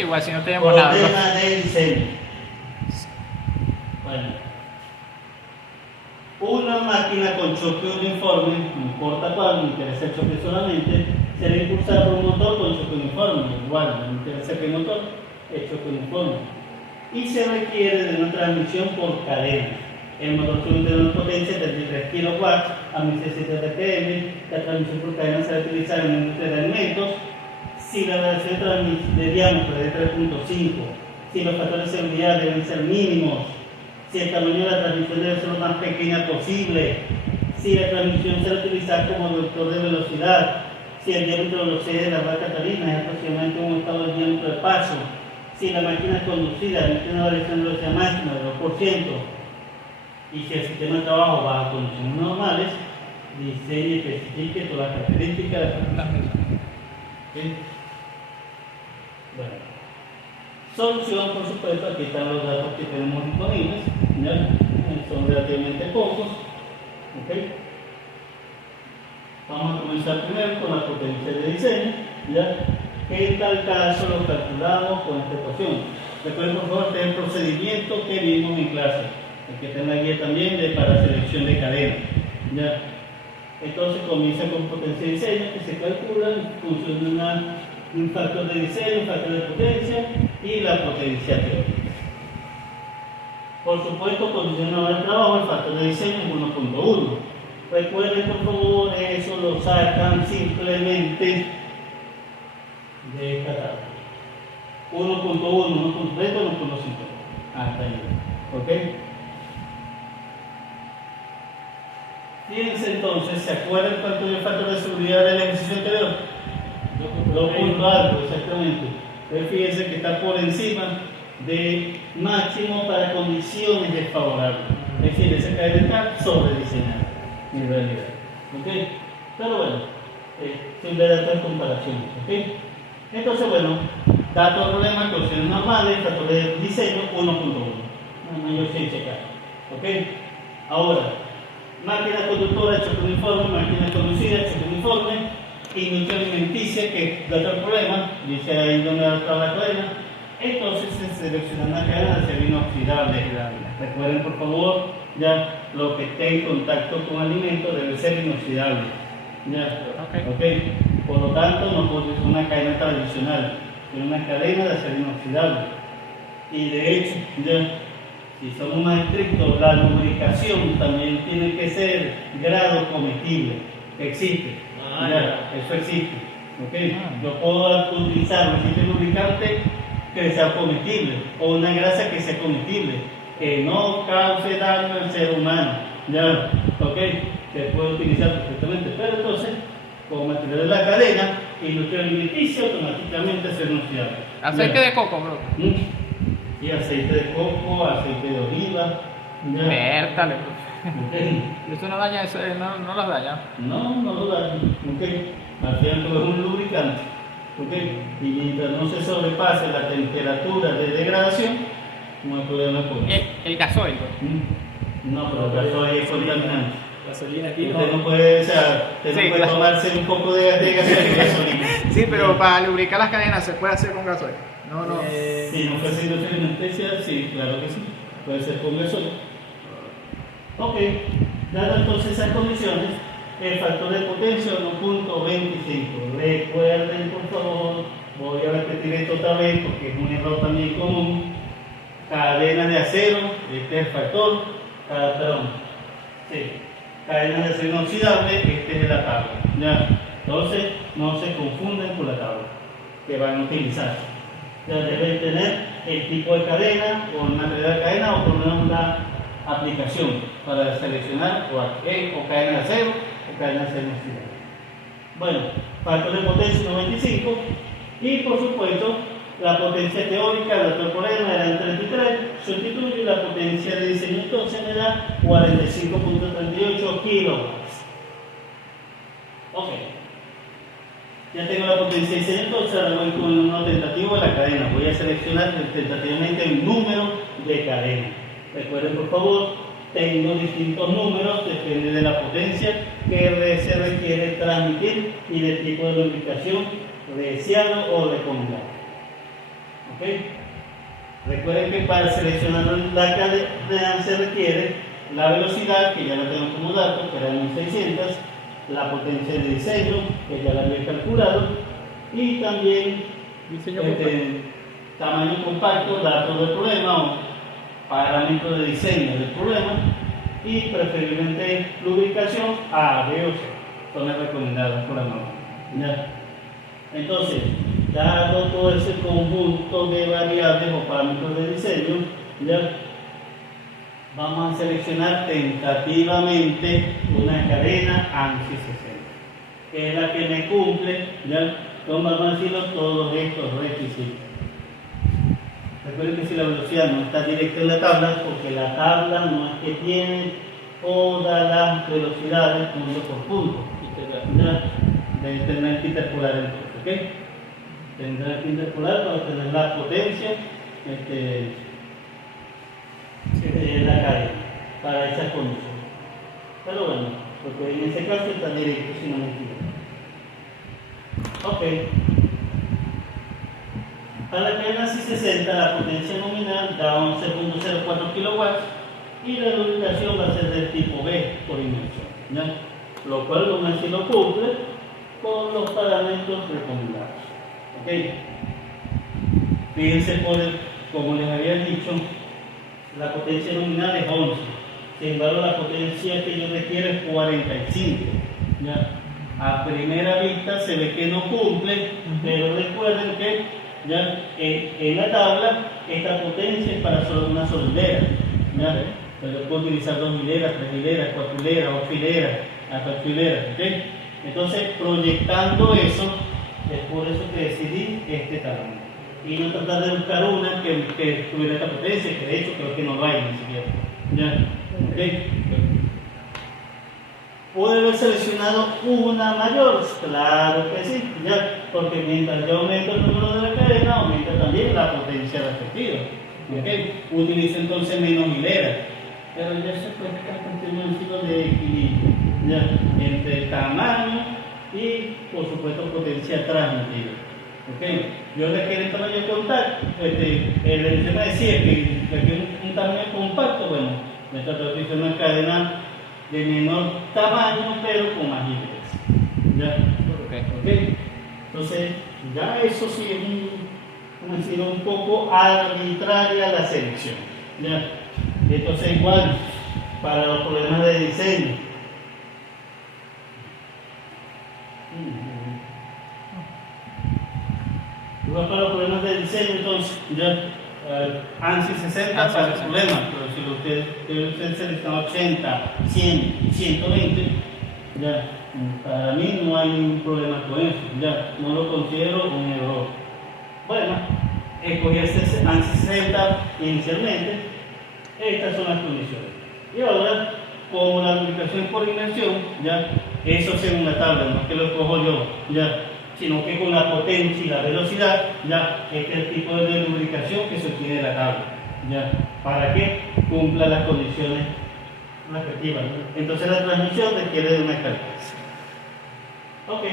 Igual si no tenemos nada. Problema de diseño. Bueno, una máquina con choque uniforme, no importa cuál, me interesa el choque solamente, será impulsada por un motor con choque uniforme, igual, no me interesa qué motor, el choque uniforme. Y se requiere de una transmisión por cadena. El motor tiene una potencia de 3 kW a 1600 RPM. La transmisión por cadena se va a utilizar en la industria de alimentos. Si la variación de diámetro es de 3.5, si los factores de seguridad deben ser mínimos, si el tamaño de la transmisión debe ser lo más pequeña posible, si la transmisión se va a utilizar como vector de velocidad, si el diámetro de velocidad de la barra catalina es aproximadamente un octavo del diámetro de paso, si la máquina es conducida tiene una variación de velocidad máxima de 2%, y si el sistema de trabajo va a condiciones normales, diseñe y especifique todas las características de la transmisión. ¿Okay? Bueno, solución, por supuesto, aquí están los datos que tenemos disponibles, ¿ya? Son relativamente pocos. ¿Okay? Vamos a comenzar primero con la potencia de diseño, ¿ya? En tal caso lo calculamos con esta ecuación. Recuerden por favor el procedimiento que vimos en clase, el que está en la guía también para selección de cadena, ¿ya? Entonces comienza con potencia de diseño que se calcula en función de un factor de diseño, un factor de potencia y la potencia teórica. Por supuesto, condición de hora de trabajo, el factor de diseño es 1.1. Recuerden por favor, eso lo sacan simplemente de esta tabla. 1.1, 1.30, 1.50. Hasta ahí. ¿Ok? Fíjense entonces, ¿se acuerdan cuánto es el factor de seguridad del ejercicio anterior? 2 algo, exactamente. Entonces fíjense que está por encima de máximo para condiciones desfavorables. Es decir, esa cadena está sobrediseñada en realidad. ¿Ok? Pero bueno, siempre datos de comparación. ¿Ok? Entonces, bueno, datos de problema, condiciones normales, factor de diseño 1.1. Una mayor ciencia acá. ¿Ok? Ahora, máquina conductora, choque uniforme, máquina conducida, choque uniforme, industria alimenticia, que da otro problema, dice ahí donde está la cadena. Entonces se selecciona una cadena de acero inoxidable. Recuerden por favor, ya lo que esté en contacto con alimento debe ser inoxidable. Ya, okay. Por lo tanto, no puede ser una cadena tradicional, es una cadena de acero inoxidable. Y de hecho, ya, si somos más estrictos, la lubricación también tiene que ser grado comestible. Existe. Ya, eso existe. ¿Okay? Yo puedo utilizar un aceite lubricante que sea comestible o una grasa que sea comestible, que no cause daño al ser humano. Ya, ¿ok? Se puede utilizar perfectamente, pero entonces, como material de la cadena, industria alimenticia automáticamente se inoxidable. Aceite de coco, bro. Y aceite de coco, aceite de oliva. Vértale. Okay. Eso no daña, eso no las daña. No lo daña. Okay. Al final todo es un lubricante. Okay. Y mientras no se sobrepase la temperatura de degradación, no hay problema con eso. El gasoil. No, pero el gasoil es contaminante. Gasolina aquí Usted no puede, o sea, usted no puede tomarse un poco de gasolina. Sí, pero para lubricar las cadenas se puede hacer con gasoil. No. Si no fuese industria alimenticia, sí, claro que sí. Puede ser con gasoil. Ok, dado entonces esas condiciones, el factor de potencia 1.25. Recuerden, por favor, voy a repetir esto otra vez porque es un error también común. Cadena de acero, este es el factor, cadena de acero inoxidable, este es de la tabla. ¿Ya? Entonces, no se confunden con la tabla que van a utilizar. Ya deben tener el tipo de cadena o el material de cadena o por lo menos una aplicación para seleccionar o cadena de acero o cadena de acero inoxidable. Bueno, factor de potencia 95 y por supuesto la potencia teórica del otro problema era en 33, sustituyo la potencia de diseño entonces me da 45.38 kilowatts. Ok, ya tengo la potencia de diseño, entonces ahora voy con un número tentativo de la cadena. Voy a seleccionar tentativamente un número de cadena. Recuerden por favor, tengo distintos números, depende de la potencia que se requiere transmitir y del tipo de lubricación deseado o recomendado. ¿Ok? ¿Ok? Recuerden que para seleccionar la cadena se requiere la velocidad, que ya la tenemos como dato, que era 1600, la potencia de diseño, que ya la había calculado, y también Diseño completo. tamaño compacto, datos del problema o parámetros de diseño del problema, y preferiblemente lubricación A, B o C, son las recomendadas por la norma. ¿Ya? Entonces, dado todo ese conjunto de variables o parámetros de diseño, ¿ya? Vamos a seleccionar tentativamente una cadena ANSI 60, que es la que me cumple, ¿ya? Vamos a decirlo, todos estos requisitos. Recuerden que si la velocidad no está directa en la tabla, porque la tabla no es que tiene todas las velocidades punto por punto, ¿ya? Tendrán que interpolar el punto, ¿ok? Tendrán que interpolar para obtener la potencia de la cadena para esas condiciones. Pero bueno, porque en ese caso está directo, si no me equivoco. Ok. Para la cadena C60 la potencia nominal da 11.04 kilowatts y la lubricación va a ser del tipo B por inmersión, ¿ya? Lo cual aún así lo cumple con los parámetros recomendados. ¿Ok? Fíjense, como les había dicho, la potencia nominal es 11. Sin embargo, la potencia que yo requiero es 45. ¿Ya? A primera vista se ve que no cumple, pero recuerden que ya en la tabla esta potencia es para solo una sola hilera. ¿Ya? Entonces, yo puedo utilizar 2 hileras, 3 hileras, 4 hileras, 8 hileras, hasta 8 hileras. ¿Okay? Entonces, proyectando eso, es por eso que decidí este tamaño. Y no tratar de buscar una que tuviera esta potencia, que de hecho creo que no hay ni siquiera. ¿Ya? ¿Okay? ¿Puede haber seleccionado una mayor? Claro que sí, ¿ya? Porque mientras yo aumento el número de la cadena, aumenta también la potencia respectiva. ¿Okay? Utiliza entonces menos hileras, pero ya se puede mantener un ciclo de equilibrio, ¿ya? Entre tamaño y, por supuesto, potencia transmitida. ¿Okay? Yo requiero el tamaño de contacto, el tema decía que requiere un tamaño compacto, bueno, me trata de utilizar una cadena de menor tamaño, pero con más hileras. ¿Ya? ¿Okay? Entonces, ya eso sí es un poco arbitraria la selección. ¿Ya? Entonces, igual, para los problemas de diseño. Igual para los problemas de diseño, entonces, ya, ANSI 60 para el problema, pero si usted selecciona 80, 100, 120, ya, para mí no hay ningún problema con eso, ya, no lo considero un error. Bueno, escogí este ANSI 60 inicialmente, estas son las condiciones. Y ahora, como la aplicación por inmersión, ya, eso según la tabla, no es que lo escojo yo, ya, sino que con la potencia y la velocidad, ya, este es el tipo de lubricación que se obtiene de la tabla, ya, para que cumpla las condiciones respectivas, ¿no? Entonces la transmisión requiere de una calculación. Ok.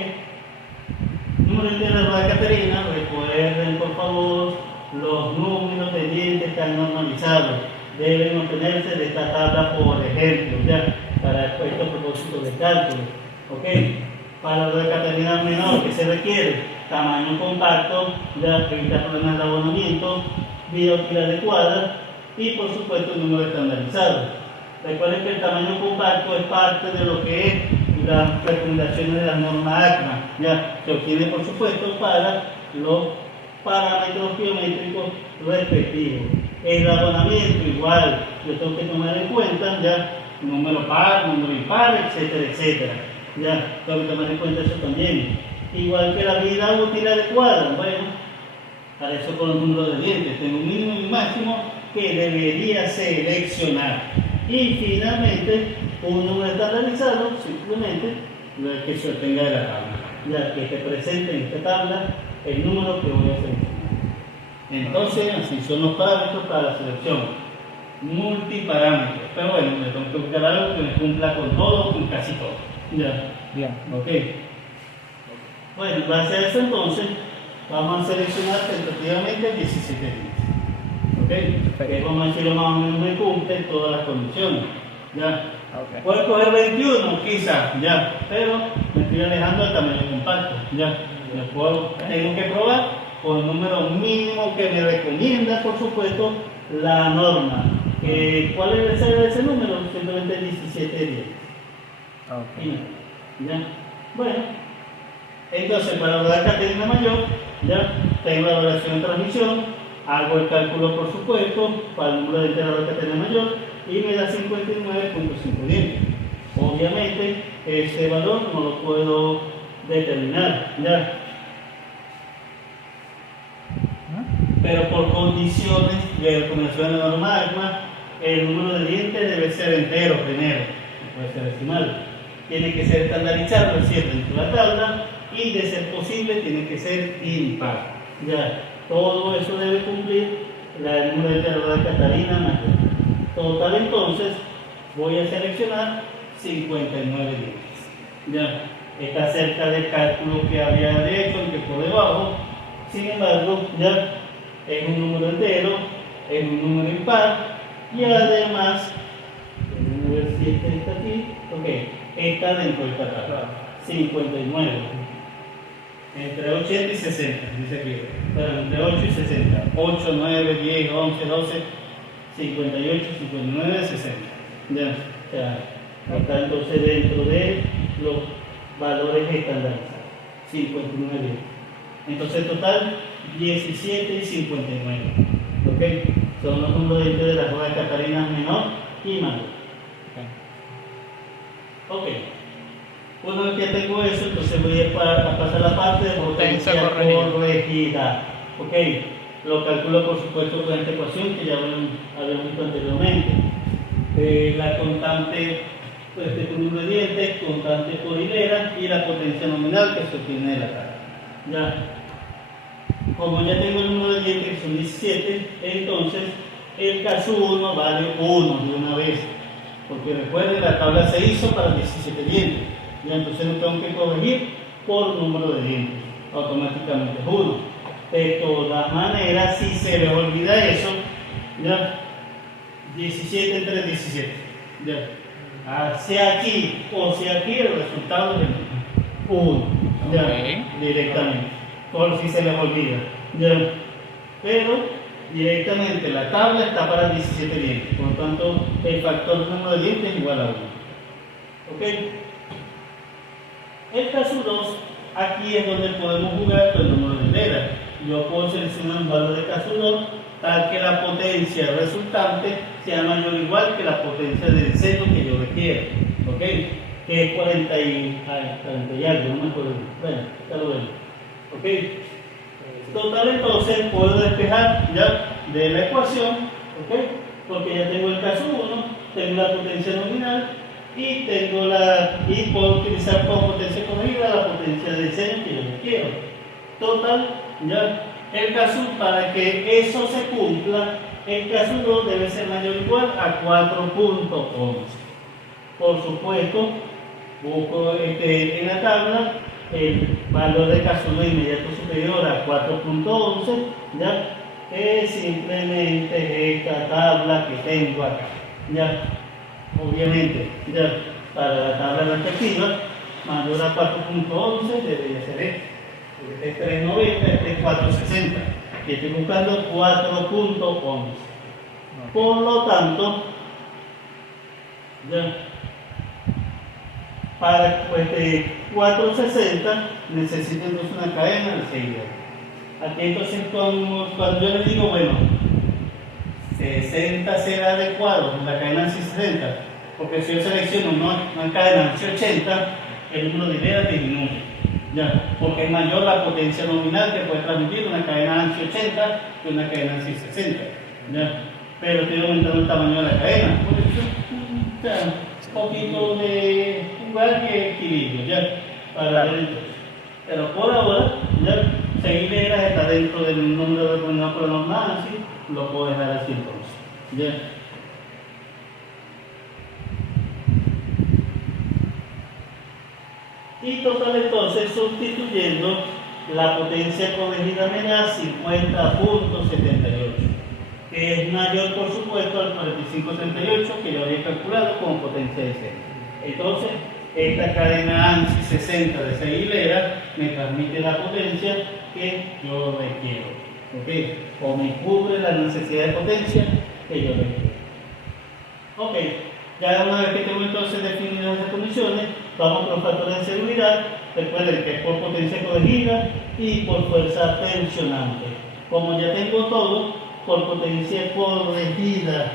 Número de la rueda Caterina, recuerden por favor, los números pendientes están normalizados, deben obtenerse de esta tabla, por ejemplo, ya, para estos propósitos de cálculo. Ok. Para la Caterina menor, que se requiere tamaño compacto, ya, evitar problemas de abonamiento, vía útil adecuada y por supuesto el número estandarizado. Recuerden que el tamaño compacto es parte de lo que es las recomendaciones de la norma ACMA, ya, se obtiene por supuesto para los parámetros geométricos respectivos. El abonamiento igual, yo tengo que tomar en cuenta ya número par, número impar, etcétera, etcétera. Ya, tengo que tomar en cuenta eso también. Igual que la vida útil adecuada, bueno, para eso con el número de dientes, tengo un mínimo y un máximo que debería seleccionar. Y finalmente, un número estandarizado, simplemente, lo que se obtenga de la tabla, ya que se presente en esta tabla el número que voy a seleccionar. Entonces, así son los parámetros para la selección. Multiparámetros. Pero bueno, me tengo que buscar algo que me cumpla con todo, con casi todo. Ya. Bien. Ok. Bueno, en base a eso entonces, vamos a seleccionar tentativamente 17 días. ¿Ok? Que vamos a decirlo más o menos me cumple todas las condiciones. ¿Ya? Ok. Puedo coger 21, quizás, ya, pero me estoy alejando del tamaño compacto, ya. Tengo que probar con el número mínimo que me recomienda, por supuesto, la norma. ¿Cuál debe ser ese número? Simplemente 17 días. Ok. ¿Ya? Bueno, entonces para la Catarina Mayor, ya tengo la duración de transmisión, hago el cálculo, por supuesto, para el número de entrada de la Catarina Mayor y me da 59.5 dientes. Obviamente, este valor no lo puedo determinar, ¿ya? Pero por condiciones de recomendación normal, el número de dientes debe ser entero primero, no puede ser decimal. Tiene que ser estandarizado, es decir, dentro de la tabla, y de ser posible tiene que ser impar. Ya, todo eso debe cumplir el número de la Catarina Mayor. Total, entonces voy a seleccionar 59 dientes. Ya, está cerca del cálculo que había hecho, el que por debajo. Sin embargo, ya es un número entero, es un número impar y además, déjenme ver si este está aquí, ok, está dentro de esta tabla. 59. Entre 80 y 60, dice aquí. Pero entre 8 y 60. 8, 9, 10, 11, 12, 58, 59, 60. Ya, o sea, está entonces dentro de los valores estandarizados. 59. Entonces, total, 17 y 59. ¿Ok? Son los números de las ruedas catarinas menor y mayor. Ok. Una vez que tengo eso, entonces voy a pasar a la parte de potencia corregida. Ok. Lo calculo, por supuesto, con esta ecuación que ya habíamos visto anteriormente. La constante de número de dientes, constante por hilera y la potencia nominal que se obtiene de la tabla. Ya. Como ya tengo el número de dientes que son 17, entonces el caso 1 vale 1 de una vez. Porque recuerden, la tabla se hizo para 17 dientes. Ya, entonces no tengo que corregir por número de dientes. Automáticamente es 1. De todas maneras, si se les olvida eso, ya 17 entre 17. Ya. Sea aquí o sea aquí, el resultado es 1. Ya, directamente. Por si se les olvida. Ya. Pero directamente la tabla está para 17 dientes. Por lo tanto, el factor número de dientes es igual a 1. ¿Ok? El caso 2, aquí es donde podemos jugar con el número de hileras. Yo puedo seleccionar un valor de caso 2 tal que la potencia resultante sea mayor o igual que la potencia del seno que yo requiero. ¿Ok? Que es 40 y algo, no me acuerdo. Bueno, ya lo vemos. ¿Ok? Total, entonces puedo despejar ya de la ecuación, ¿ok? Porque ya tengo el caso 1, tengo la potencia nominal y puedo utilizar como potencia corregida la potencia de diseño que yo quiero. Total, ya el caso, para que eso se cumpla, el caso 2 debe ser mayor o igual a 4.11. Por supuesto, busco en la tabla el valor de caso 1 inmediato superior a 4.11, ya, que simplemente es esta tabla que tengo acá. Ya, obviamente, ya, para la tabla respectiva, mayor a 4.11 debería ser este. Este es 390, este es 460. Y estoy buscando 4.11. Por lo tanto, ya, para 460 necesito entonces una cadena de 6 dedos. Aquí entonces cuando yo le digo, bueno, 60 será adecuado, la cadena de 60, porque si yo selecciono una cadena de 80, el número de hileras disminuye, ya, porque es mayor la potencia nominal que puede transmitir una cadena ANSI 80 que una cadena ANSI 60, ya, pero estoy aumentando el tamaño de la cadena, por eso, un poquito de jugar y equilibrio, ya, para ver entonces. Pero por ahora, ya, 6 hileras está dentro del número de comunidad por normal, así, lo puedo dejar así entonces, ya. Y total, entonces, sustituyendo la potencia corregida me da 50.78, que es mayor por supuesto al 4538 que yo había calculado como potencia de centro. Entonces, esta cadena ANSI 60 de 6 hileras me transmite la potencia que yo requiero, ¿ok? O me cubre la necesidad de potencia que yo requiero. Ok, ya una vez que tengo entonces definidas esas condiciones, vamos con los factores de seguridad. Recuerden que es por potencia corregida y por fuerza tensionante. Como ya tengo todo, por potencia corregida,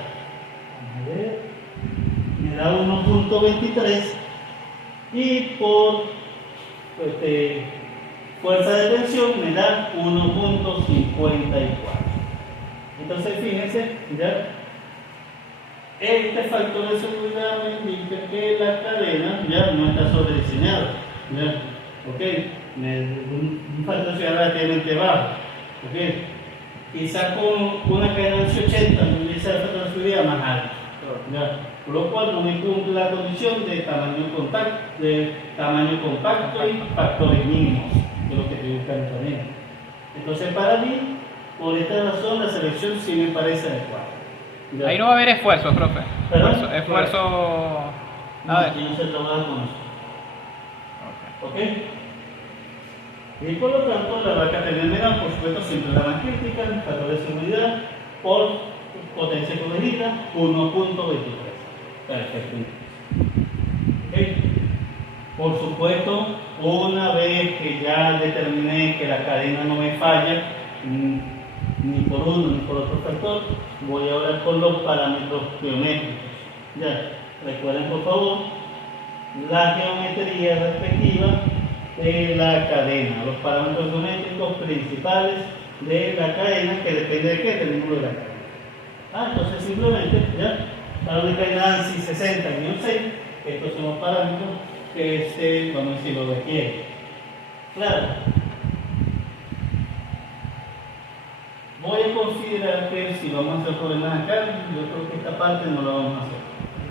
a ver, me da 1.23 y por fuerza de tensión me da 1.54. Entonces fíjense, ya este factor de seguridad me indica que la cadena ya no está sobrediseñada, ya, ok, un factor de seguridad relativamente bajo, ok, quizás con una cadena de 80 me utiliza el factor de seguridad más alto, ya, por lo cual no me cumple la condición de tamaño compacto y factores mínimos, que es lo que estoy buscando también. Entonces para mí, por esta razón, la selección sí me parece adecuada. Ya. Ahí no va a haber esfuerzo, profe. ¿Perdón? Esfuerzo. No, aquí no se trabaja con eso. ¿Ok? Y por lo tanto, la vaca terminal, por supuesto, siempre la más crítica, el factor de seguridad, por potencia corregida, 1.23. Perfecto. ¿Ok? Por supuesto, una vez que ya determiné que la cadena no me falla, ni por uno ni por otro factor, voy a hablar con los parámetros geométricos. Ya, recuerden por favor la geometría respectiva de la cadena, los parámetros geométricos principales de la cadena, que depende de qué, del número de la cadena. Entonces simplemente, ya, para una cadena ANSI 60-6, estos son los parámetros que vamos a decir, lo requiere. Claro. Voy a considerar que si vamos a hacer problemas acá, yo creo que esta parte no la vamos a hacer.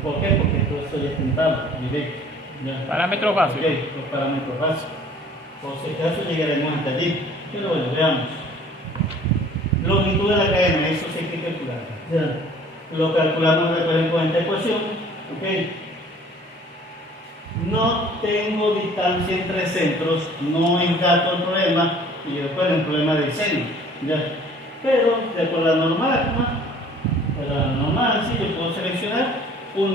¿Por qué? Porque todo eso ya es tentable, directo. ¿Ya? Parámetros básicos. Okay, los parámetros básicos. Por si acaso llegaremos hasta allí. Pero bueno, veamos. Longitud de la cadena, eso sí hay que calcular. Ya. Lo calculamos con esta ecuación. ¿Okay? No tengo distancia entre centros, no es dato el problema, y después el problema de diseño. ¿Ya? Pero por la normal, sí, yo puedo seleccionar una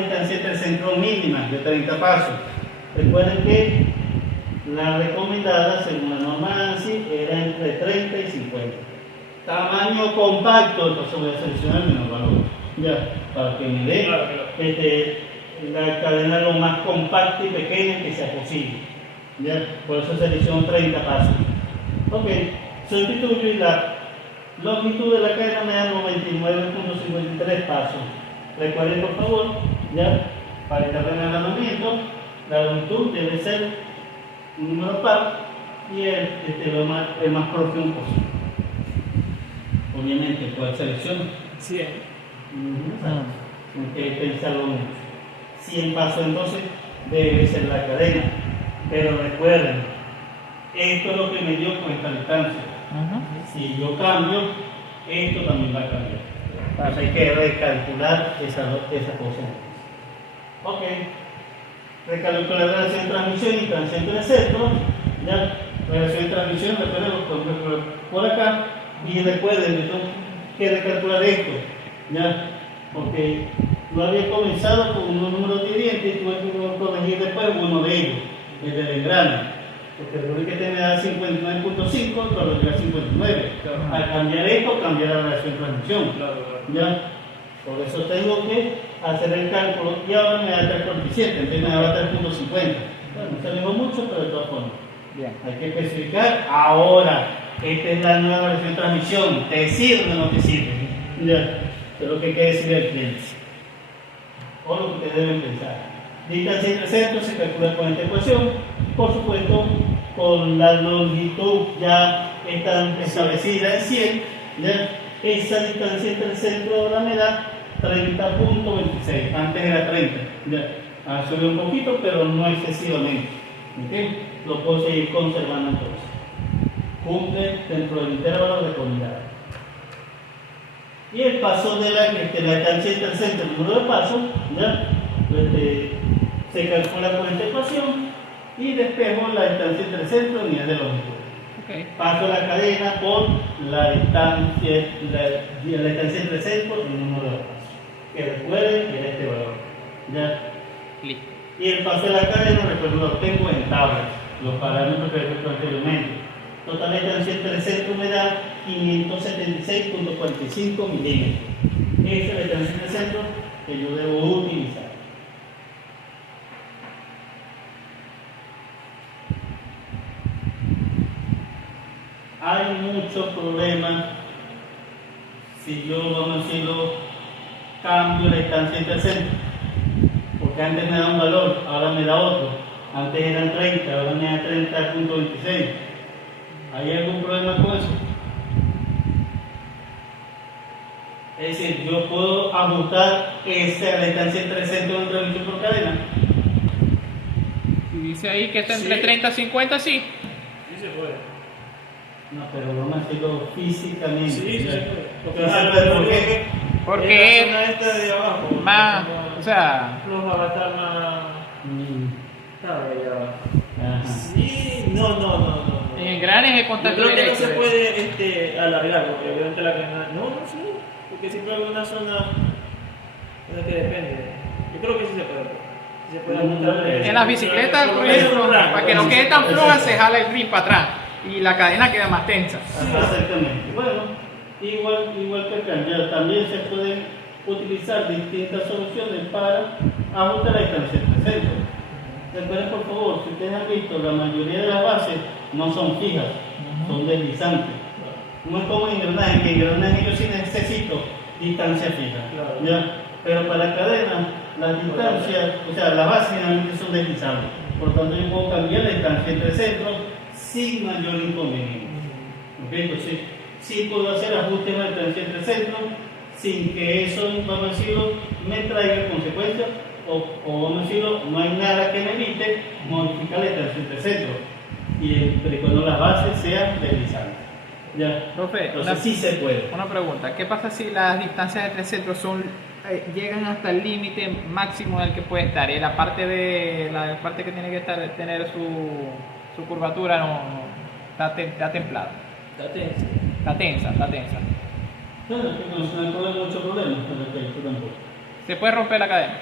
distancia entre centros mínima de 30 pasos. Recuerden que la recomendada según la normal sí, era entre 30 y 50. Tamaño compacto, entonces voy a seleccionar el menor valor. Ya, para que me dé la cadena lo más compacta y pequeña que sea posible. Ya, por eso selecciono 30 pasos. Ok, sustituyo y la longitud de la cadena me da 99.53 pasos. Recuerden por favor, ya, para este arrendamiento, la longitud debe ser un número par y el más próximo posible. Obviamente, ¿cuál selecciono? 100. Hay que pensarlo mucho. 100 pasos entonces debe ser la cadena. Pero recuerden, esto es lo que me dio con esta distancia. Si yo cambio, esto también va a cambiar. Entonces hay que recalcular esa cosa. Ok. Recalcular la relación de transmisión y transmisión de centro. Ya, relación de transmisión, recuerden por acá. Y recuerden que recalcular esto. Ya, porque lo había comenzado con unos números dividientes y tuve que corregir después uno de ellos, el del engrane. Porque el que te me da 59.5, pero llega a 59. Claro. Al cambiar esto, cambiar la relación de transmisión. Claro. ¿Ya? Por eso tengo que hacer el cálculo y ahora me da 3.47, entonces me da 3.50. Bueno, no salimos mucho, pero de todas formas. Bien. Hay que especificar ahora. Esta es la nueva versión de transmisión. ¿Te sirve o no te sirve? Ya. Es lo que hay que decir al cliente. O lo que ustedes deben pensar. Distancia entre centros se calcula con esta ecuación. Por supuesto, con la longitud ya está establecida en 100. ¿Ya? Esa distancia entre el centro ahora me da 30.26. Antes era 30. ¿Ya? Subió un poquito, pero no excesivamente. ¿Okay? lo puedo seguir conservando entonces. Cumple dentro del intervalo recomendado. Y el paso de la estancia intercentro, el número de pasos, ¿ya? Se calcula por esta ecuación y despejo la distancia intercentro en unidades de longitud. Okay. Paso la cadena por la distancia intercentro en número de pasos. Que recuerden que era este valor. ¿Ya? Listo. Y el paso de la cadena, recuerden, lo tengo en tablas, los parámetros que he visto anteriormente. Total distancia intercentro me da 576.45 milímetros. Esa es la distancia intercentro que yo debo utilizar. Hay muchos problemas si yo, vamos a decirlo, cambio la distancia intercentro. Porque antes me da un valor, ahora me da otro. Antes eran 30, ahora me da 30.26. ¿Hay algún problema con eso? Es decir, yo puedo ajustar la distancia entre centro de transmisión por cadena. Y dice ahí que está entre Sí. 30 y 50, sí. Sí se puede. No, pero vamos a hacerlo físicamente. Sí, sí ¿ya? se puede. Porque, Sí se ajá, puede, pero ¿por digo qué? que Porque en la zona esta de abajo, más, o sea, floja va a estar más. ¿Sabes? Ya va. Ajá. Sí, no. en el gran es el Yo contacto creo que no directo. se puede alargar, porque obviamente la cadena. No, sí. Porque siempre hay una zona en la que depende. Yo creo que sí se puede. Sí se puede ajustar. En las bicicletas, por menos ejemplo, un rango, para que no quede tan floja, se jala el ring para atrás y la cadena queda más tensa. Ajá, exactamente. Bueno, igual que acá, ya también se pueden utilizar distintas soluciones para ajustar la distancia entre centros. Recuerden, por favor, si ustedes han visto, la mayoría de las bases no son fijas, son deslizantes. No es como engranaje, que engranaje yo sí necesito distancia fija. Claro. ¿Ya? Pero para la cadena, las distancias, o sea, las bases generalmente son deslizables. Por lo tanto, yo puedo cambiar la distancia entre centros sin mayor inconveniente. ¿Ok? Entonces, sí puedo hacer ajustes de la distancia entre centros sin que eso, vamos a decirlo, me traiga consecuencias o vamos a decirlo, no hay nada que me evite modificar la distancia entre centros. Y cuando las bases sean deslizables. ¿Ya? Profe, Entonces sí se puede. una pregunta, ¿qué pasa si las distancias entre centros llegan hasta el límite máximo en el que puede estar? Y la parte que tiene que tener su curvatura está templada, Está tenso. está tensa. Bueno, que no se me ocurre mucho problema, pero que esto tampoco. ¿Se puede romper la cadena?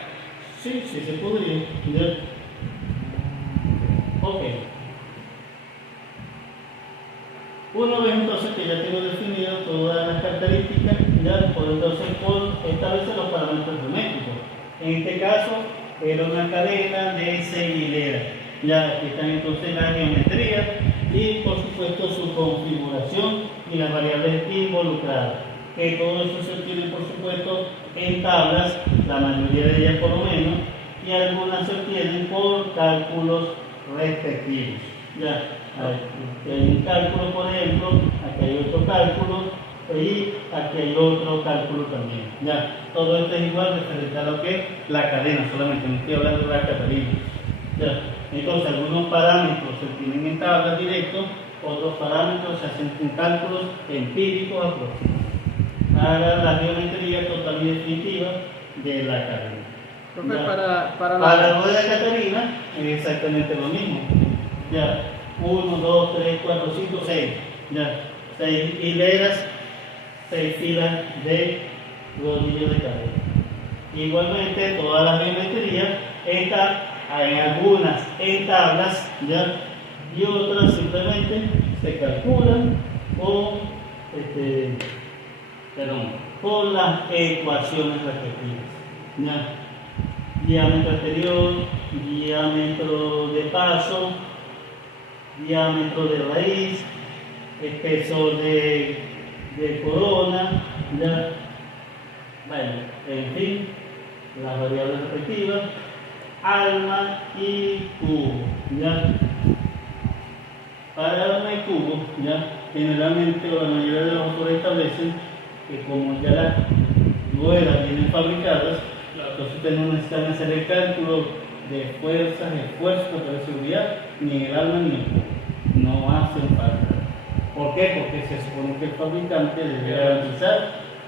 Sí, sí se podría. ¿Ya? Ok. Una vez entonces que ya tengo definido todas las características, ya puedo entonces establecer los parámetros geométricos. En este caso, era una cadena de 6 hileras. Ya aquí están entonces la geometría y por supuesto su configuración y las variables involucradas. Que todo eso se obtiene por supuesto en tablas, la mayoría de ellas por lo menos, y algunas se obtienen por cálculos respectivos. Ya, aquí hay un cálculo, por ejemplo, aquí hay otro cálculo y aquí hay otro cálculo también. Ya, todo esto es igual referente a lo que es la cadena, solamente no estoy hablando de la Catalina. Ya, entonces algunos parámetros se obtienen en tablas directos, otros parámetros se hacen con cálculos empíricos aproximados. Para la geometría total y definitiva de la cadena. Profe, Ya. para Para la... lo de la Catarina es exactamente lo mismo. Ya, 1, 2, 3, 4, 5, 6. Ya, 6 hileras, 6 filas de rodillos de cadena. Igualmente, todas las geometrías están en algunas en tablas, ya, y otras simplemente se calculan con las ecuaciones respectivas. ¿Ya? Diámetro exterior, diámetro de paso, diámetro de raíz, espesor de corona, ¿ya? Bueno, en fin, las variables respectivas, alma y cubo. ¿Ya? Para alma y cubo, ¿ya? Generalmente la mayoría de los autores establecen que como ya las ruedas vienen fabricadas, entonces ustedes no necesitan hacer el cálculo de fuerzas, esfuerzos de seguridad, ni el alma ni el cuerpo. No hacen falta. ¿Por qué? Porque se supone que el fabricante debe garantizar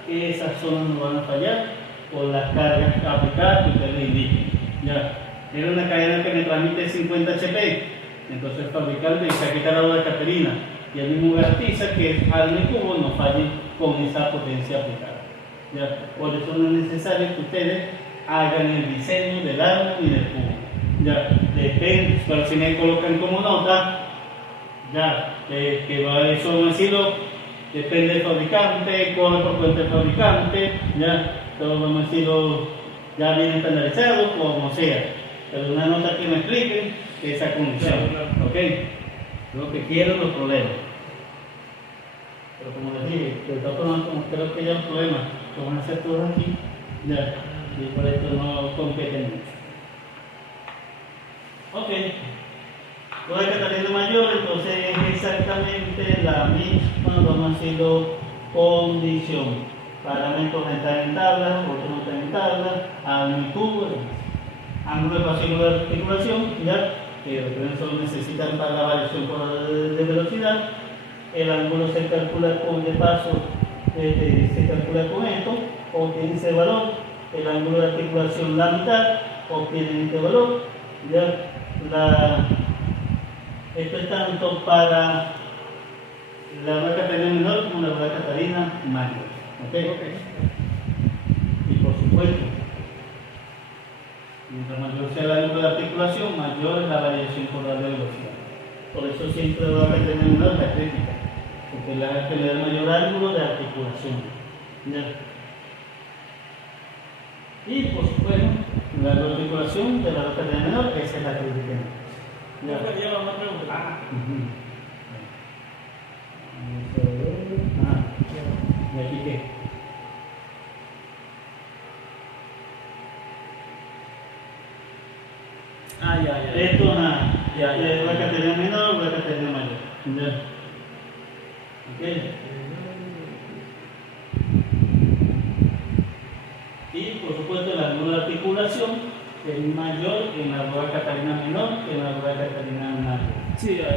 que esas zonas no van a fallar por las cargas aplicadas que usted le indique. Ya, era una cadena que me transmite 50 HP, entonces el fabricante dice aquí está la boda Caterina y él mismo garantiza que el alma y cubo no fallen con esa potencia aplicada. Ya, por eso no es necesario que ustedes hagan el diseño del alma y del cubo. Ya, depende, pero si me colocan como nota, ya, que va eso un estilo, depende del fabricante, corre por cuenta del fabricante, ya, todo vamos a decirlo ya bien estandarizado, como sea, pero una nota que me explique esa condición, ¿ok? Lo que quiero los problemas. Pero como les dije, de todas formas, como creo que ya los problemas que van a hacer todos aquí, ya, y por esto no competen mucho. Ok. Toda Catarina Mayor, entonces es exactamente la misma, vamos a decirlo, condición. Paramentos están en tabla, otros no están en tabla, amplitud, ángulo de pasión de articulación, ya, que solo necesitan para la variación de velocidad. El ángulo se calcula con de paso, se calcula con esto, obtiene ese valor. El ángulo de articulación la mitad, obtiene este valor. Ya, esto es tanto para la boda Catarina menor como la boda Catarina mayor. ¿Okay? Y por supuesto, mientras mayor sea el ángulo de articulación, mayor es la variación por la velocidad. Por eso siempre la boda Catarina menor es la crítica, porque la que le da mayor ángulo de articulación. ¿Ya? Y por supuesto, la articulación de la boda Catarina menor, esa es la crítica. Ya lleva más preguntas. ¿Y aquí qué? Esto Ya. voy a Caterina menor, voy a Caterina mayor. Ya. Ok. Y por supuesto el ángulo de articulación es mayor en la boda Catarina menor que en la boda Catarina mayor. Sí, Ya.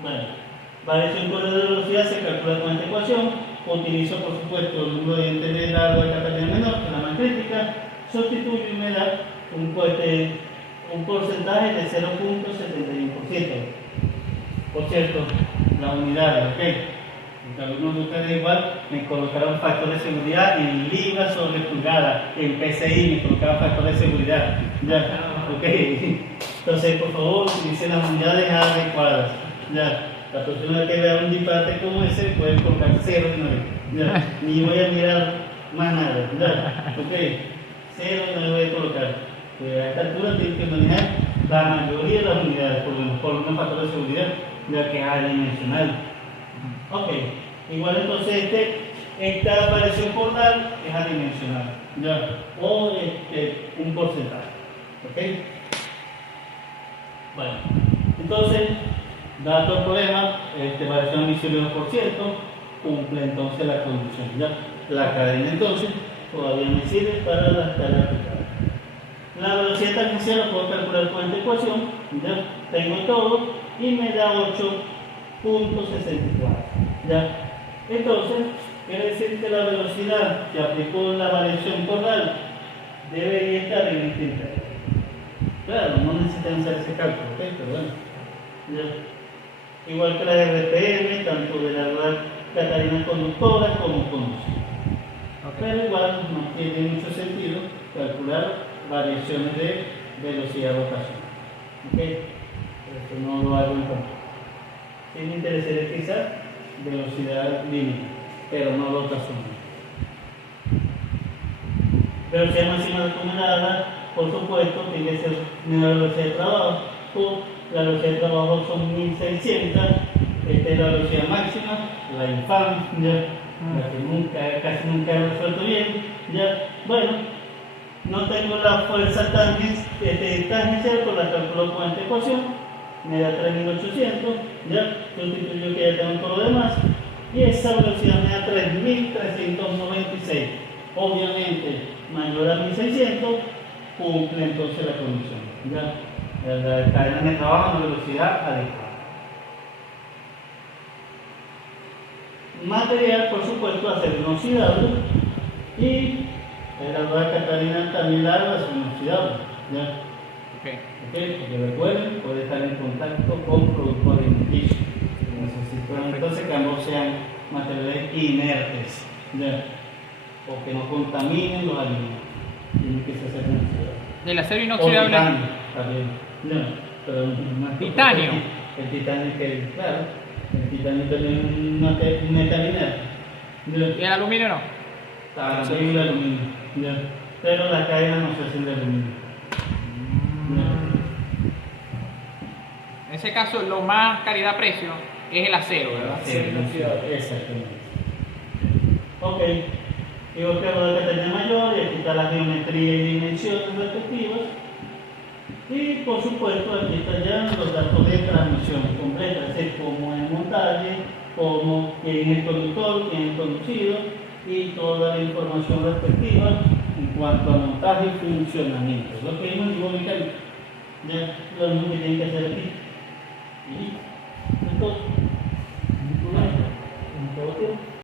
Bueno, variación por de velocidad se calcula con esta ecuación. Utilizo por supuesto el número de dientes de la boda Catarina menor, que es la más crítica. Sustituyo y me da un porcentaje de 0.71%. Por cierto, la unidad, ¿ok? Porque algunos de ustedes igual me colocaron factor de seguridad en libras sobre pulgadas, en PCI me colocaron factor de seguridad. Ya, ¿ok? Entonces, por favor, utilicen las unidades adecuadas. Ya, la persona que vea un disparate como ese puede colocar 0 de una vez. Ya, ni voy a mirar más nada. Ya, ¿ok? 0 no le voy a colocar. A esta altura tiene que manejar la mayoría de las unidades, por un factor de seguridad, ya que es adimensional. Ok, igual entonces esta variación por tal es adimensional, ya, o un porcentaje. Ok, bueno, entonces, dado el problema, variación admisible 2%, cumple entonces la condición. Ya, la cadena entonces todavía me sirve para las tareas aplicadas. La velocidad tangencial la puedo calcular con esta ecuación, ya tengo todo y me da 8.64. ¿Ya? Entonces, quiere decir que la velocidad que aplicó la variación cordal debería estar en este intervalo. Claro, no necesitan hacer ese cálculo, ¿ok? Pero bueno. ¿Ya? Igual que la RPM, tanto de la rueda Catarina conductora como conductora. Pero igual no tiene mucho sentido calcular variaciones de velocidad rotacional. ¿Ok? Esto no lo hago en cuenta. Si me interesaría quizás velocidad lineal, pero no rotacional. Velocidad máxima recomendada, por supuesto, tiene que ser menor velocidad de trabajo. La velocidad de trabajo son 1600. Esta es la velocidad máxima, la infame, la que casi nunca he resuelto bien. Ya, bueno, no tengo la fuerza tangencial, pues la calculo con esta ecuación, me da 3800, ya, sustituyo que ya tengo todo lo demás, y esa velocidad me da 3396. Obviamente, mayor a 1600, cumple entonces la condición. Ya, la cadena de trabajo en velocidad adecuada. Material, por supuesto, acero inoxidable, y la rueda Catalina también larga es inoxidable. ¿Ya? Ok. Okay, porque recuerden, puede estar en contacto con productos alimenticios. Entonces que ambos sean materiales inertes, ¿ya? O que no contaminen los alimentos. Tiene que ser inoxidable. El acero O inoxidable. titanio, también. No, pero más Titanio. El titanio que, claro, el titanio también es un metal inerte. Y el aluminio no. También el aluminio, ¿ya? Pero las cadenas no se hacen de aluminio. En ese caso, lo más calidad-precio es el acero, ¿verdad? Acero inoxidable. Exactamente. Ok. Digo que rueda que tenía mayor, y aquí está la geometría y dimensiones respectivas. Y por supuesto, aquí están ya los datos de transmisión completa, es decir, cómo es el montaje, cómo, quién es el conductor, quién es el conducido, y toda la información respectiva en cuanto a montaje y funcionamiento. Lo que vimos en mecánica, ya lo mismo que tienen que hacer aquí.